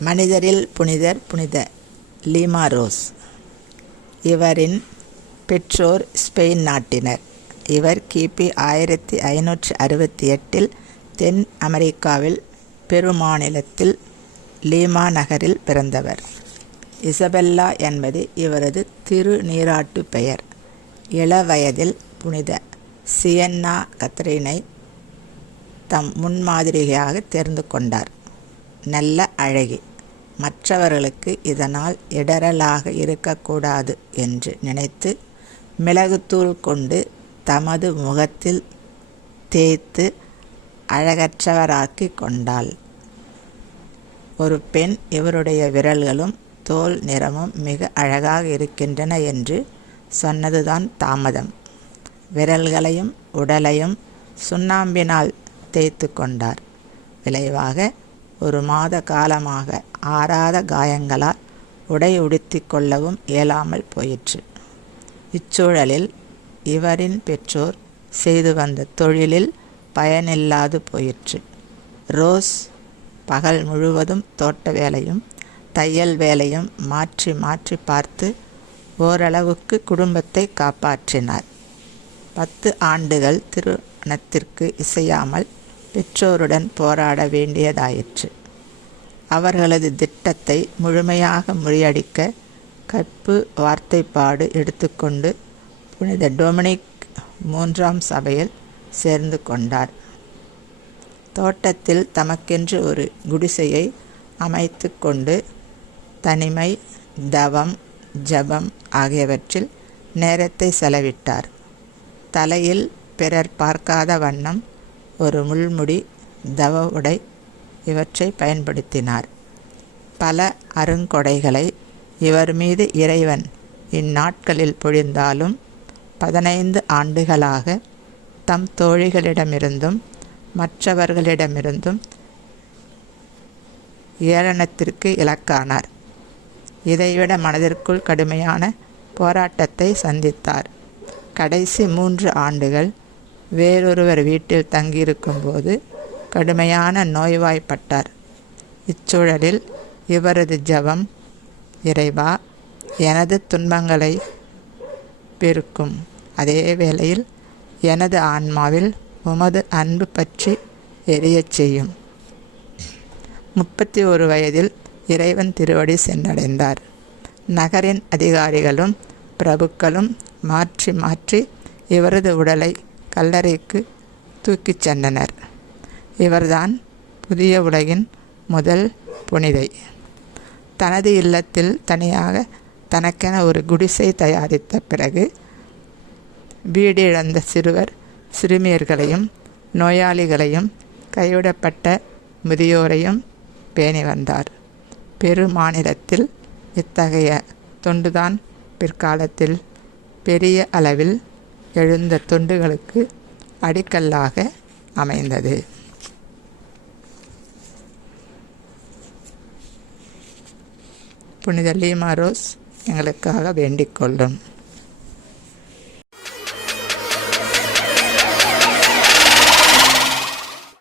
மனிதரில் புனிதர் புனித லீமா ரோஸ் இவரின் பெற்றோர் ஸ்பெயின் நாட்டினர். இவர் கிபி ஆயிரத்தி ஐநூற்றி அறுபத்தி எட்டில் தென் அமெரிக்காவில் பெரு மாநிலத்தில் லீமா நகரில் பிறந்தவர். இசபெல்லா என்பது இவரது திருநீராட்டு பெயர். இளவயதில் புனித சியன்னா கத்ரீனை தம் முன்மாதிரியாக தேர்ந்து கொண்டார். நல்ல அழகி. மற்றவர்களுக்கு இதனால் இடரலாக இருக்கக்கூடாது என்று நினைத்து மிளகுத்தூள் கொண்டு தமது முகத்தில் தேய்த்து அழகற்றவராக்கி கொண்டாள். ஒரு பெண் இவருடைய விரல்களும் தோல் நிறமும் மிக அழகாக இருக்கின்றன என்று சொன்னதுதான் தாமதம். விரல்களையும் உடலையும் சுண்ணாம்பினால் தேய்த்து கொண்டார். விளைவாக ஒரு மாத காலமாக ஆறாத காயங்களால் உடை உடுத்தி கொள்ளவும் இயலாமல் போயிற்று. இச்சூழலில் இவரின் பெற்றோர் செய்து வந்த தொழிலில் பயனில்லாது போயிற்று. ரோஸ் பகல் முழுவதும் தோட்ட வேலையும் தையல் வேலையும் மாற்றி மாற்றி பார்த்து ஓரளவுக்கு குடும்பத்தை காப்பாற்றினார். பத்து ஆண்டுகள் திருமணத்திற்கு இசையாமல் பெற்றோருடன் போராட வேண்டியதாயிற்று. அவர்களது திட்டத்தை முழுமையாக முறியடிக்க கற்பு வார்த்தைப்பாடு எடுத்துக்கொண்டு புனித டொமினிக் மூன்றாம் சபையில் சேர்ந்து கொண்டார். தோட்டத்தில் தமக்கென்று ஒரு குடிசையை அமைத்து கொண்டு தனிமை தவம் ஜபம் ஆகியவற்றில் நேரத்தை செலவிட்டார். தலையில் பிறர் பார்க்காத வண்ணம் ஒரு முள்முடி தவ உடை இவற்றை பயன்படுத்தினார். பல அருங்கொடைகளை இவர் மீது இறைவன் இந்நாட்களில் பொழிந்தாலும் பதினைந்து ஆண்டுகளாக தம் தோழிகளிடமிருந்தும் மற்றவர்களிடமிருந்தும் ஏளனத்திற்கு இலக்கானார். இதைவிட மனதிற்குள் கடுமையான போராட்டத்தை சந்தித்தார். கடைசி மூன்று ஆண்டுகள் வேறொருவர் வீட்டில் தங்கியிருக்கும்போது கடுமையான நோய்வாய்ப்பட்டார். இச்சூழலில் இவரது ஜபம் இறைவா எனது துன்பங்களை பெருக்கும். அதே வேளையில் எனது ஆன்மாவில் உமது அன்பு பற்றி எரியச் செய்யும். முப்பத்தி ஒரு வயதில் இறைவன் திருவடி சென்றடைந்தார். நகரின் அதிகாரிகளும் பிரபுக்களும் மாற்றி மாற்றி இவரது உடலை கல்லறைக்கு தூக்கிச் சென்றனர். இவர்தான் புதிய உலகின் முதல் புனிதை. தனது இல்லத்தில் தனியாக தனக்கென ஒரு குடிசை தயாரித்த பிறகு வீடு இழந்த சிறுவர் சிறுமியர்களையும் நோயாளிகளையும் கைவிடப்பட்ட முதியோரையும் பேணி வந்தார். பெரு மாநிலத்தில் இத்தகைய தொண்டுதான் பிற்காலத்தில் பெரிய அளவில் எழுந்த தொண்டுகளுக்கு அடிக்கல்லாக அமைந்தது. புனித லீமா ரோஸ் எங்களுக்காக வேண்டிக் கொள்ளும்.